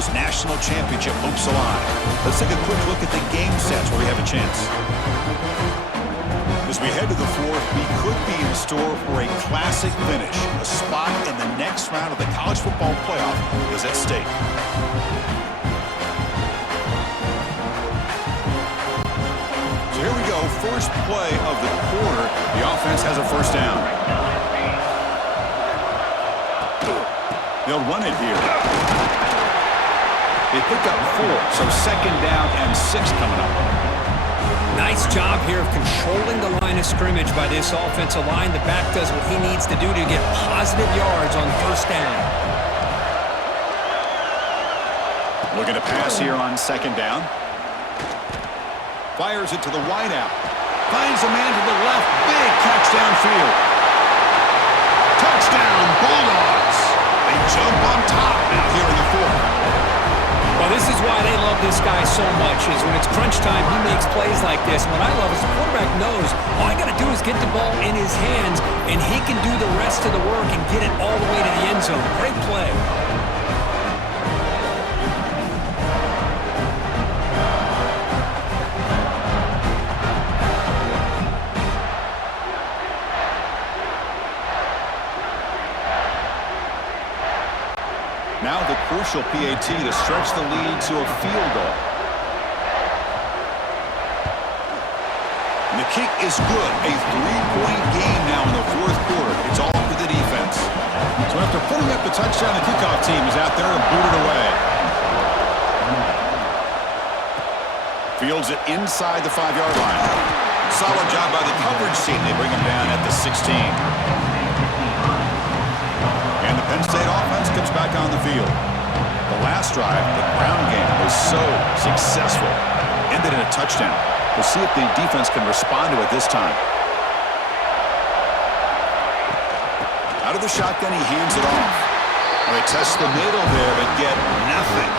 those national championship hopes alive. Let's take a quick look at the game sets where we have a chance. As we head to the fourth, we could be in store for a classic finish. A spot in the next round of the college football playoff is at stake. So here we go, first play of the quarter. The offense has a first down. They'll run it here. They pick up 4, so second down and 6 coming up. Nice job here of controlling the line of scrimmage by this offensive line. The back does what he needs to do to get positive yards on first down. Looking to pass here on second down. Fires it to the wideout. Finds a man to the left. Big catch downfield. Touchdown, Bulldogs. They jump on top now here in the fourth. Well, this is why they love this guy so much, is when it's crunch time, he makes plays like this. What I love is the quarterback knows all I got to do is get the ball in his hands, and he can do the rest of the work and get it all the way to the end zone. Great play. Now the crucial PAT to stretch the lead to a field goal. And the kick is good. A 3-point game now in the fourth quarter. It's all for the defense. So after putting up the touchdown, the kickoff team is out there to boot it away. Fields it inside the 5-yard line. Solid job by the coverage team. They bring him down at the 16. And the Penn State offense comes back on the field. The last drive, the ground game, was so successful. Ended in a touchdown. We'll see if the defense can respond to it this time. Out of the shotgun, he hands it off. Well, they test the middle there, but get nothing.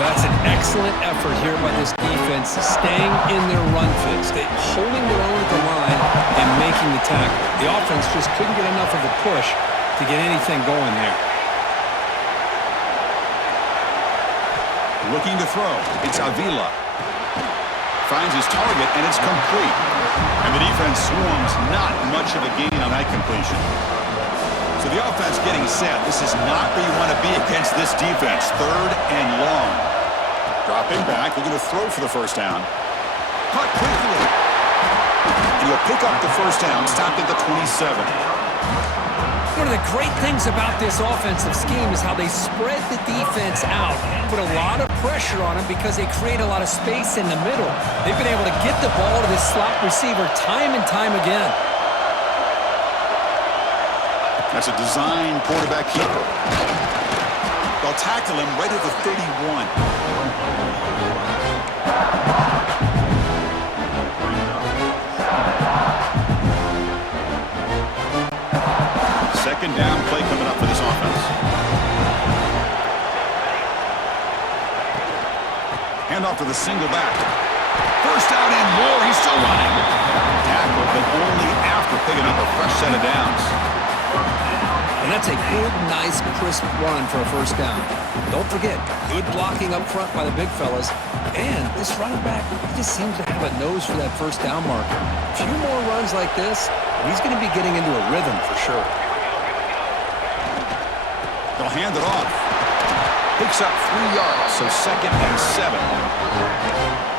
Well, that's an excellent effort here by this defense, staying in their run fits, holding their own at the line and making the tackle. The offense just couldn't get enough of a push to get anything going there. Looking to throw. It's Avila. Finds his target, and it's complete. And the defense swarms not much of a gain on that completion. So the offense getting set. This is not where you want to be against this defense. Third and long. Dropping back, looking to throw for the first down. Caught quickly. And he'll pick up the first down, stopped at the 27. One of the great things about this offensive scheme is how they spread the defense out, put a lot of pressure on them because they create a lot of space in the middle. They've been able to get the ball to this slot receiver time and time again. That's a design quarterback keeper. They'll tackle him right at the 31. Second down play coming up for this offense. Hand off to the single back. First down and more. He's still running. Tackle, but only after picking up a fresh set of downs. And that's a good, nice, crisp run for a first down. Don't forget, good blocking up front by the big fellas. And this running back, he just seems to have a nose for that first down marker. A few more runs like this, and he's going to be getting into a rhythm for sure. They'll hand it off. Picks up 3 yards, so second and 7.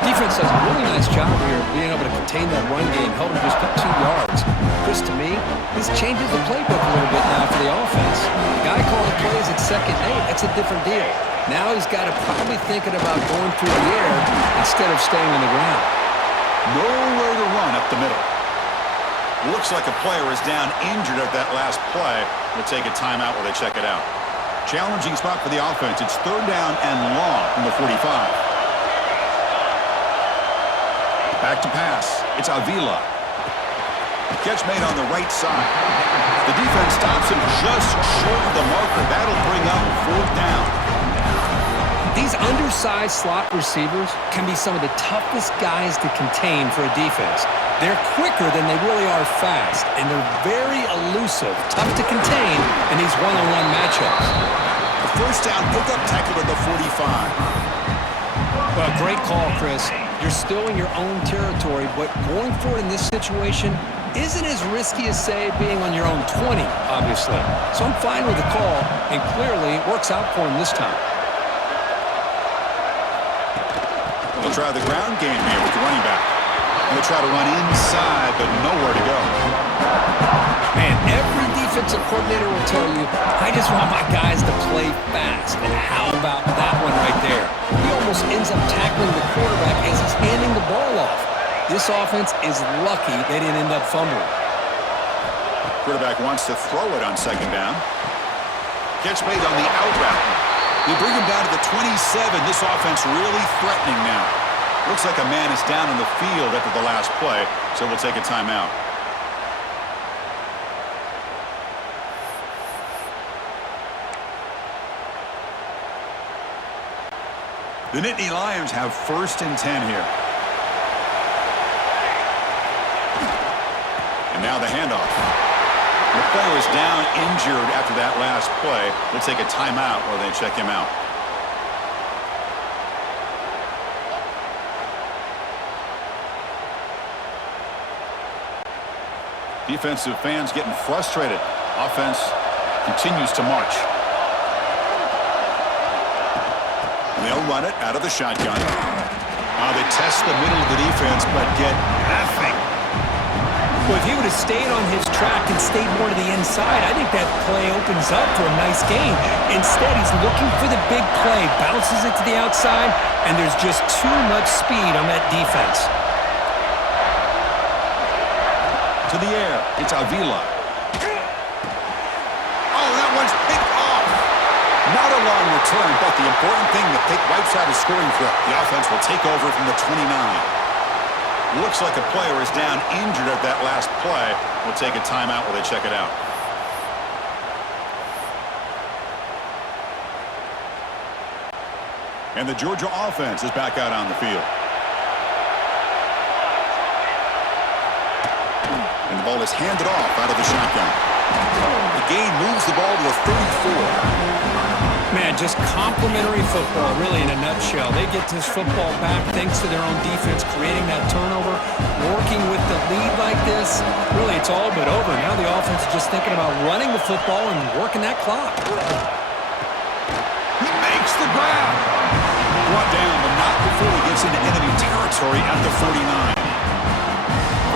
Defense does a really nice job here of being able to contain that run game, help him just get 2 yards. Chris, to me, this changes the playbook a little bit now for the offense. The guy calling plays at second and 8, that's a different deal. Now he's got to probably thinking about going through the air instead of staying on the ground. Nowhere to run up the middle. Looks like a player is down injured at that last play. We'll take a timeout while they check it out. Challenging spot for the offense. It's third down and long from the 45. Back to pass. It's Avila. Catch made on the right side. The defense stops him just short of the marker. That'll bring up fourth down. These undersized slot receivers can be some of the toughest guys to contain for a defense. They're quicker than they really are fast, and they're very elusive, tough to contain in these one-on-one matchups. The first down pickup, tackled at the 45. Well, great call, Chris. You're still in your own territory, but going for it in this situation isn't as risky as, say, being on your own 20, obviously. So I'm fine with the call, and clearly it works out for him this time. They'll try the ground game here with the running back. And they'll try to run inside, but nowhere to go. Man, every defensive coordinator will tell you, I just want my guys to play fast. And how about that one right there? He almost ends up tackling the quarterback as he's handing the ball off. This offense is lucky they didn't end up fumbling. Quarterback wants to throw it on second down. Catch made on the out route. They bring him down to the 27. This offense really threatening now. Looks like a man is down on the field after the last play, so we'll take a timeout. The Nittany Lions have 1st and 10 here. And now the handoff. The player is down injured after that last play. We'll take a timeout while they check him out. Defensive fans getting frustrated. Offense continues to march. And they'll run it out of the shotgun. They test the middle of the defense, but get nothing. Well, if he would have stayed on his track and stayed more to the inside, I think that play opens up for a nice gain. Instead, he's looking for the big play, bounces it to the outside, and there's just too much speed on that defense. To the air, it's Avila. Oh, that one's picked off. Not a long return, but the important thing, the pick wipes out a scoring threat. The offense will take over from the 29. Looks like a player is down injured at that last play. We'll take a timeout while they check it out. And the Georgia offense is back out on the field. And the ball is handed off out of the shotgun. The gain moves the ball to the 34. Man, just complimentary football, really, in a nutshell. They get this football back thanks to their own defense, creating that turnover, working with the lead like this. Really, it's all but over. Now the offense is just thinking about running the football and working that clock. He makes the grab. Brought down, but not before he gets into enemy territory at the 49.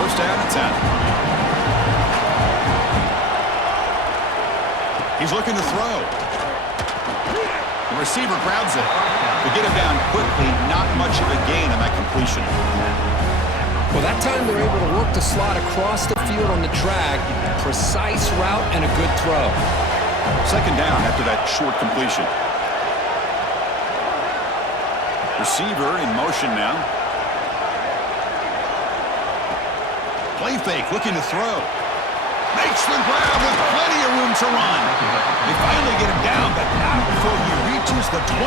First down and 10. He's looking to throw. The receiver grabs it. To get him down quickly, not much of a gain on that completion. Well, that time they're able to work the slot across the field on the drag. Precise route and a good throw. Second down after that short completion. Receiver in motion now. Play fake, looking to throw. Makes the grab with plenty of room to run. They finally get him down, but not before he reaches the 25.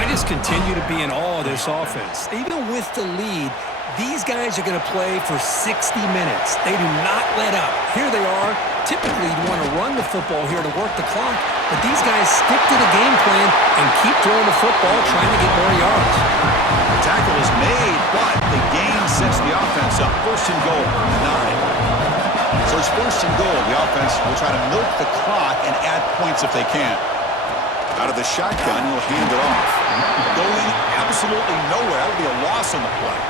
I just continue to be in awe of this offense. Even with the lead, these guys are going to play for 60 minutes. They do not let up. Here they are. Typically, you want to run the football here to work the clock, but these guys stick to the game plan and keep throwing the football, trying to get more yards. The tackle is made, but the gain sets the offense up. First and goal from the 9. So it's first and goal. The offense will try to milk the clock and add points if they can. Out of the shotgun, he'll hand it off. Going absolutely nowhere. That'll be a loss on the play.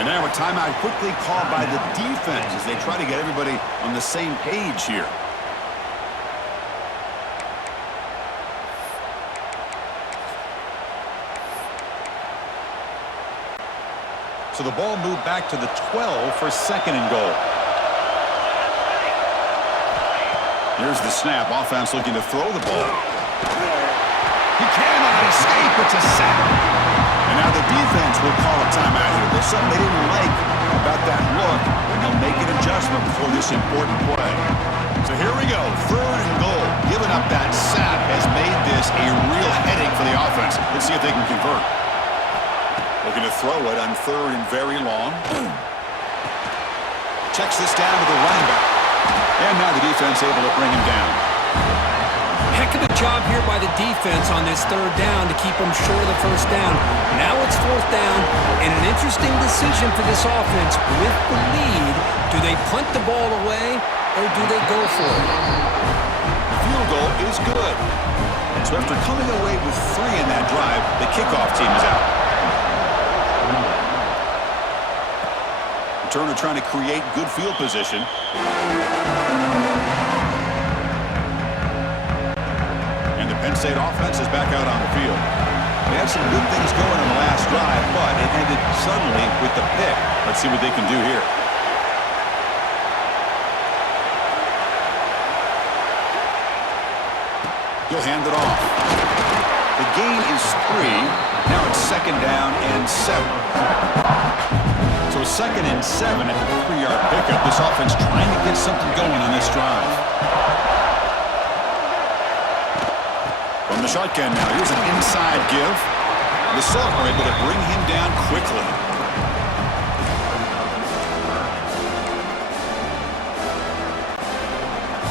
And now a timeout quickly called by the defense as they try to get everybody on the same page here. So the ball moved back to the 12 for second and goal. Here's the snap. Offense looking to throw the ball. He cannot escape. It's a sack. And now the defense will call a timeout here. There's something they didn't like about that look, and they'll make an adjustment before this important play. So here we go. Third and goal. Giving up that sack has made this a real headache for the offense. Let's see if they can convert. Looking to throw it on third and very long. Checks this down to the running back. And now the defense able to bring him down. Heck of a job here by the defense on this third down to keep them short of the first down. Now it's fourth down, and an interesting decision for this offense. With the lead, do they punt the ball away, or do they go for it? The field goal is good. So after coming away with 3 in that drive, the kickoff team is out. Turner trying to create good field position. And the Penn State offense is back out on the field. They had some good things going on the last drive, but it ended suddenly with the pick. Let's see what they can do here. He'll hand it off. The gain is 3. Now it's second down and 7. So second and 7 at the 3-yard pickup. This offense trying to get something going on this drive. From the shotgun now, here's an inside give. The Sultan are able to bring him down quickly.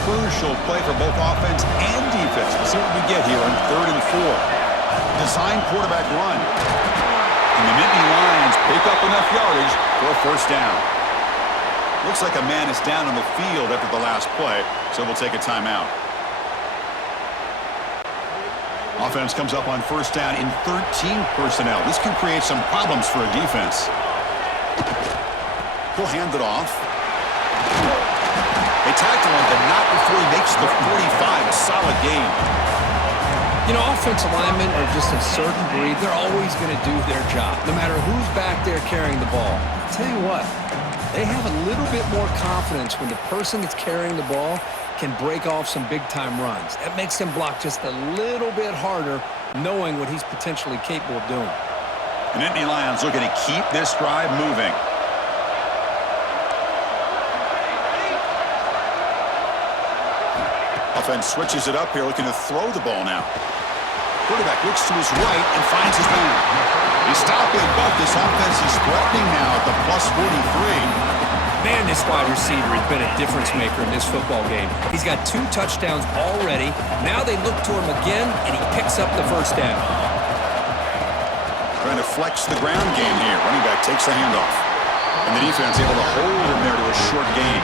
Crucial play for both offense and defense. Let's see what we get here on 3rd and 4. Design quarterback run. And the Nittany Lions pick up enough yardage for a first down. Looks like a man is down on the field after the last play, so we'll take a timeout. Offense comes up on first down in 13 personnel. This can create some problems for a defense. He'll hand it off. They tackle him, but not before he makes the 45. A solid game. You know, offensive linemen are just a certain breed. They're always going to do their job, no matter who's back there carrying the ball. I'll tell you what, they have a little bit more confidence when the person that's carrying the ball can break off some big-time runs. That makes them block just a little bit harder, knowing what he's potentially capable of doing. The Nittany Lions looking to keep this drive moving. Offense switches it up here, looking to throw the ball now. Quarterback looks to his right and finds his man. He's stopping, but this offense is threatening now at the plus 43. Man, this wide receiver has been a difference maker in this football game. He's got 2 touchdowns already. Now they look to him again, and he picks up the first down. Trying to flex the ground game here. Running back takes the handoff. And the defense able to hold him there to a short gain.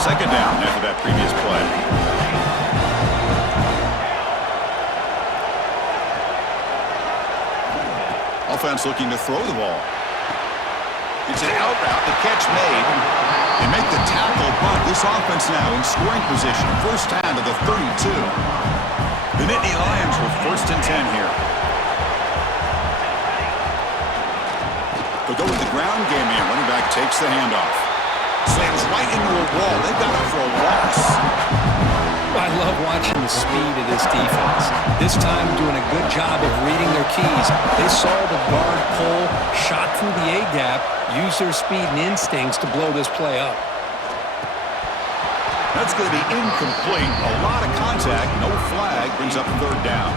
Second down after that previous play. Offense looking to throw the ball. It's an out route, the catch made. They make the tackle, but this offense now in scoring position. First down to the 32. The Nittany Lions with 1st and 10 here. They'll go with the ground game here. Running back takes the handoff. Slams right into a wall. They've got him for a loss. I love watching the speed of this defense. This time doing a good job of reading their keys. They saw the guard pull, shot through the A-gap, used their speed and instincts to blow this play up. That's going to be incomplete. A lot of contact. No flag. Brings up 3rd down.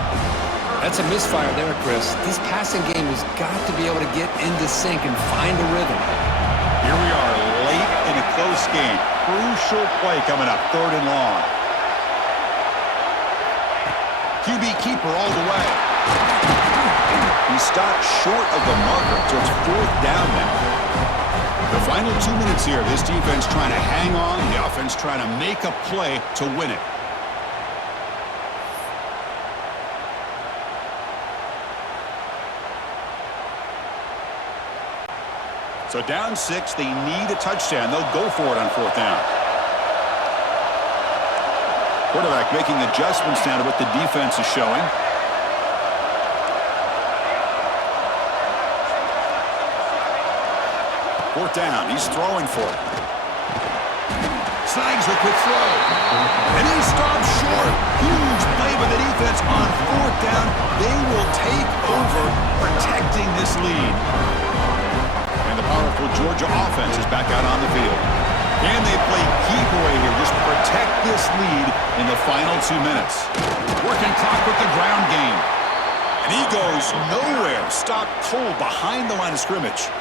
That's a misfire there, Chris. This passing game has got to be able to get into sync and find a rhythm. Here we are late in a close game. Crucial play coming up, 3rd and long. QB keeper all the way. He stopped short of the marker, so it's 4th down now. The final 2 minutes here, this defense trying to hang on, the offense trying to make a play to win it. So down 6, they need a touchdown. They'll go for it on 4th down. Quarterback making adjustments now to what the defense is showing. Fourth down, he's throwing for it. Snags a quick throw. And he stops short. Huge play by the defense on 4th down. They will take over, protecting this lead. And the powerful Georgia offense is back out on the field. Can they play keep away here? Just protect this lead in the final 2 minutes. Working clock with the ground game. And he goes nowhere. Stopped cold behind the line of scrimmage.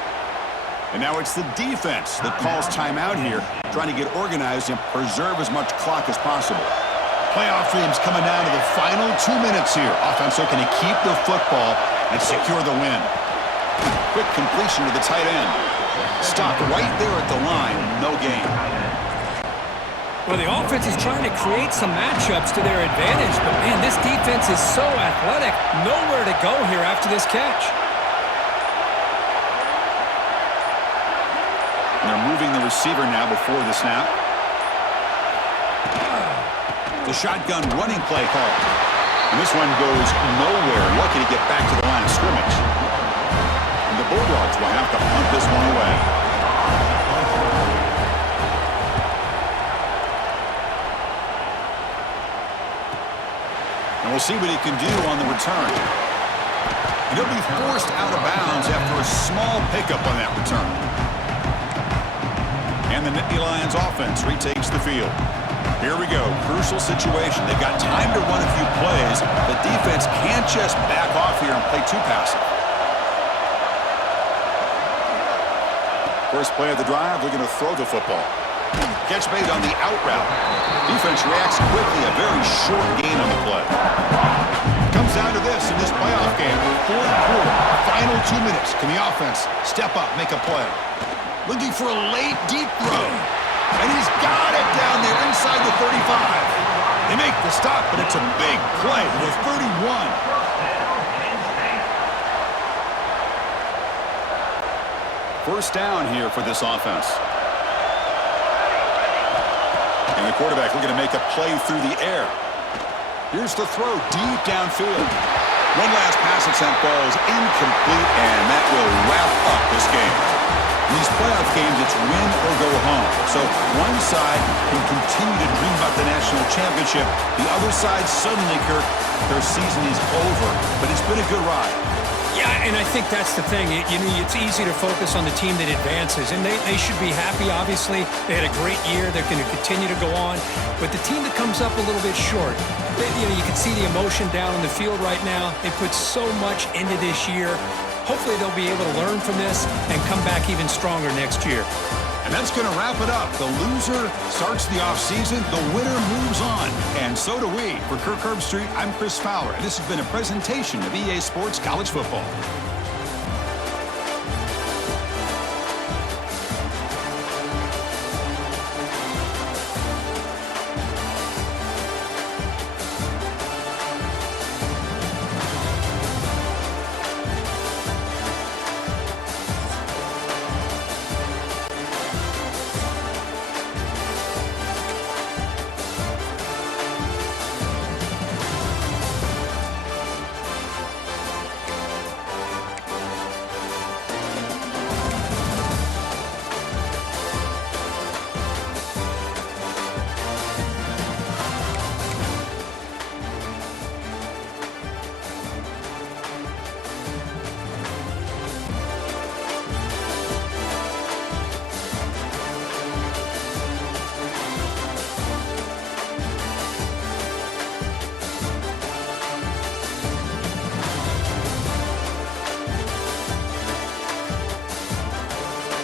And now it's the defense that calls timeout here, trying to get organized and preserve as much clock as possible. Playoff dreams coming down to the final 2 minutes here. Offense looking to keep the football and secure the win. Quick completion to the tight end. Stopped right there at the line. No gain. Well, the offense is trying to create some matchups to their advantage, but, man, this defense is so athletic. Nowhere to go here after this catch. And they're moving the receiver now before the snap. The shotgun running play call. And this one goes nowhere. Lucky to get back to the line of scrimmage. And the Bulldogs will have to punt this one away. And we'll see what he can do on the return. And he'll be forced out of bounds after a small pickup on that return. And the Nittany Lions offense retakes the field. Here we go. Crucial situation. They've got time to run a few plays. The defense can't just back off here and play too passive. First play of the drive, they're going to throw the football. Catch made on the out route. Defense reacts quickly. A very short gain on the play. Comes down to this in this playoff game. Fourth quarter. Final 2 minutes. Can the offense step up, make a play? Looking for a late, deep throw. And he's got it down there inside the 35. They make the stop, but it's a big play with 31. First down here for this offense. And the quarterback looking to make a play through the air. Here's the throw deep downfield. One last pass attempt falls incomplete, and that will wrap up this game. In these playoff games, it's win or go home. So one side can continue to dream about the national championship. The other side suddenly, Kirk, their season is over. But it's been a good ride. Yeah, and I think that's the thing. It's easy to focus on the team that advances, and they should be happy, obviously. They had a great year. They're going to continue to go on. But the team that comes up a little bit short, you can see the emotion down on the field right now. They put so much into this year. Hopefully they'll be able to learn from this and come back even stronger next year. And that's going to wrap it up. The loser starts the offseason. The winner moves on. And so do we. For Kirk Herbstreit, I'm Chris Fowler. And this has been a presentation of EA Sports College Football.